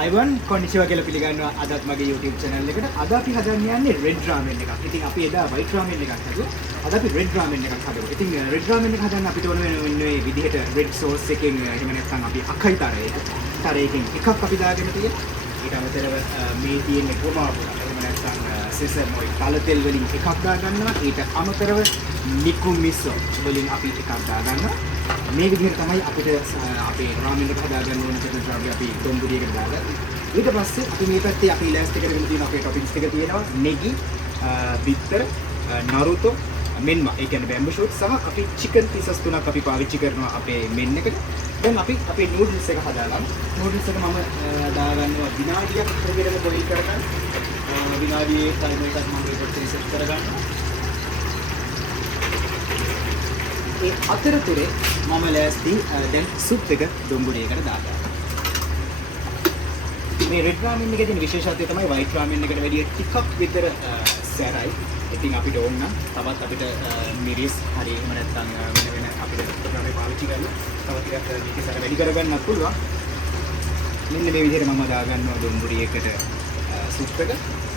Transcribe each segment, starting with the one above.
Ivan කොන්නිචිවා කියලා පිළිගන්නවා අදත් මගේ YouTube channel එකට. අද අපි හදන්න යන්නේ red ramen එකක්. ඉතින් අපි එදා white ramen එකක් හදුවා. අද අපි red ramen එකක් හදමු. ඉතින් red ramen එක හදන්න අපිට ඕන වෙන මේ විදිහට red sauce එකෙන් එහෙම නැත්නම් අපි අකයි තරයකින් එකක් අපි දාගෙන තියෙනවා. ඊට අමතරව මේ තියෙන ගොමාව එහෙම නැත්නම් sesame oil තල තෙල් වලින් එකක් දා ගන්නවා. ඊට අමතරව නිකු මිසෝ වලින් අපි එකක් දා ගන්නවා. මේ විදිහට තමයි අපිට අපේ රාමෙන් එක හදාගන්න ඕන චතුරාර්ය අපි දොම්බුරියකට දාගන්න. ඊට පස්සේ අපි මේ පැත්තේ අපි ඉලාස්ටික් එකකට කරගෙන තියෙන අපේ ටොපින්ස් ටික තියෙනවා. නෙගි, බිත්තර, නරුතෝ, මෙන්ම ඒ කියන්නේ බැම්බු ෂූට් සහ අපි චිකන් පීසස් තුනක් අපි පාවිච්චි කරනවා අපේ මෙන් එකට. දැන් අපි අපේ නූඩල්ස් එක හදාගමු. නූඩල්ස් එක මම දාගන්නවා විනාඩියක් විතරම බොයිල් කරගන්න. විනාඩියේ ටයිමර් එකක් මම ඒකට සෙට් කරගන්නවා. ඒ අතරතුරේ මම ලෑස්ති දැන් සුප් එක දොම්බුරියකට දාගන්නවා. මේ රෙඩ් රාමෙන් එකේ තියෙන විශේෂත්වය තමයි වයිට් රාමෙන් එකට වැඩිය ටිකක් විතර සැරයි. ඉතින් අපිට ඕන නම් තවත් අපිට මිරිස් හරි එහෙම නැත්නම් වෙන අපිට ප්‍රෝග්‍රෑම් එක පාවිච්චි කරලා තව ටිකක් මේකේ සැර වැඩි කරගන්නත් පුළුවන්. මෙන්න මේ විදිහට මම දාගන්නවා දොම්බුරියකට සුප් එක.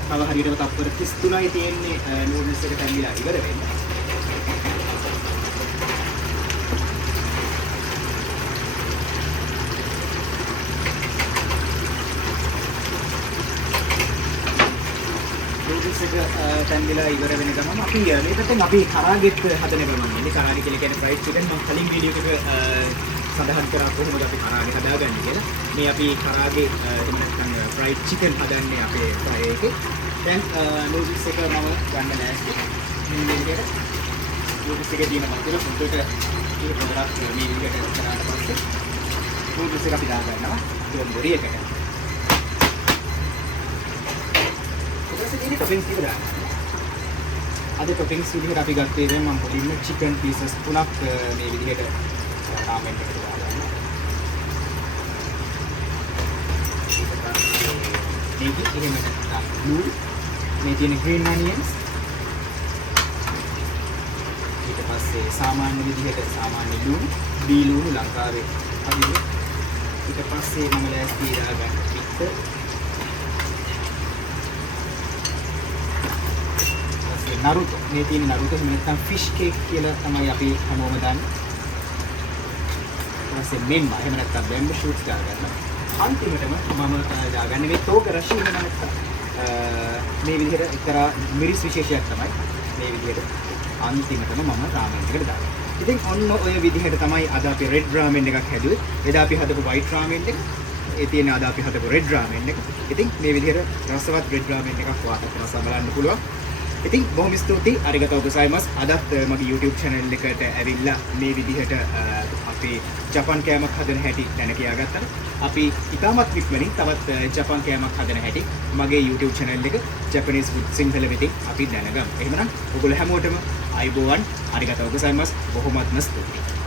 තව හරියටම තප්පර 33යි තියෙන්නේ නූඩල්ස් එක තැම්බිලා ඉවර වෙන්න. තැන්විලා ඉවර වෙන ගමන් අපි මේ පැත්තෙන් අපි කරාගෙත් හදන ගමන් ඉන්නේ. කරාගෙ කියලා කියන්නේ ෆ්‍රයිඩ් චිකන්. මම කලින් වීඩියෝ එකක සඳහන් කරා කොහොමද අපි කරාගෙ හදාගන්නේ කියලා. මේ අපි කරාගෙ එහෙම නැත්නම් ෆ්‍රයිඩ් චිකන් හදන්නේ අපේ ෆ්‍රයි එකේ. දැන් නූඩල්ස් එක මම ගන්න ලෑස්ති. මේ විදිහට නූඩල්ස් එකේ දින මතල පොඩ්ඩට මේ පොඩක් මේ විදිහට කරාට පස්සේ නූඩල්ස් එක අපි දාගන්නවා දොම්බුරියකට. टॉपिंग्स की बता अद टॉपिंग्स विදිහට අපි ගත්තේ මේ මම පොඩිම චිකන් පීසස් තුනක් මේ විදිහට රාමෙන් එකට දාගන්නවා. මේක එහෙම නැත්නම් බ්ලූ මේ තියෙන green onions ඊට පස්සේ සාමාන්‍ය විදිහට සාමාන්‍ය ලුණු බී ලුණු ලංකාවේ අදින ඊට පස්සේ මම ලෑස්ති දාගන්න පිටත නරුතෝ මේ තියෙන නරුතෝ නැත්නම් ෆිෂ් කේක් කියලා තමයි අපි හැමෝම දන්නේ. ඊපස්සේ මෙන්ම එහෙම නැත්නම් බැම්බු ෂූට්ස් දාගන්න. අන්තිමටම මම දාගන්නේ මේ තෝක රෂි එහෙම නැත්නම් මේ විදිහට එක්තරා මිරිස් විශේෂයක් තමයි මේ විදිහට අන්තිමටම මම රාමෙන් එකට දාගන්නේ. ඉතින් ඔන්න ඔය විදිහට තමයි අද අපි රෙඩ් රාමෙන් එකක් හැදුවේ. එදා අපි හදපු වයිට් රාමෙන් එක. ඒ තියෙන අද අපි හදපු රෙඩ් රාමෙන් එක. ඉතින් මේ විදිහට රසවත් රෙඩ් රාමෙන් එකක් වාටත් රස බලන්න පුළුවන්. ඉතින් බොහොම ස්තුතියි අරිගතෝ ගොසයිමස්. අදත් මගේ YouTube channel එකට ඇවිල්ලා මේ විදිහට අපි ජපන් කෑමක් හදන හැටි දැන කියාගත්තා. අපි ඉතාමත් ඉක්මනින් තවත් ජපන් කෑමක් හදන හැටි මගේ YouTube channel එක Japanese food සිංහල වෙතින් අපි දැනගමු. එහෙමනම් ඔයගොල්ලෝ හැමෝටම අයබෝවන් අරිගතෝ ගොසයිමස්. බොහොමත්ම ස්තුතියි.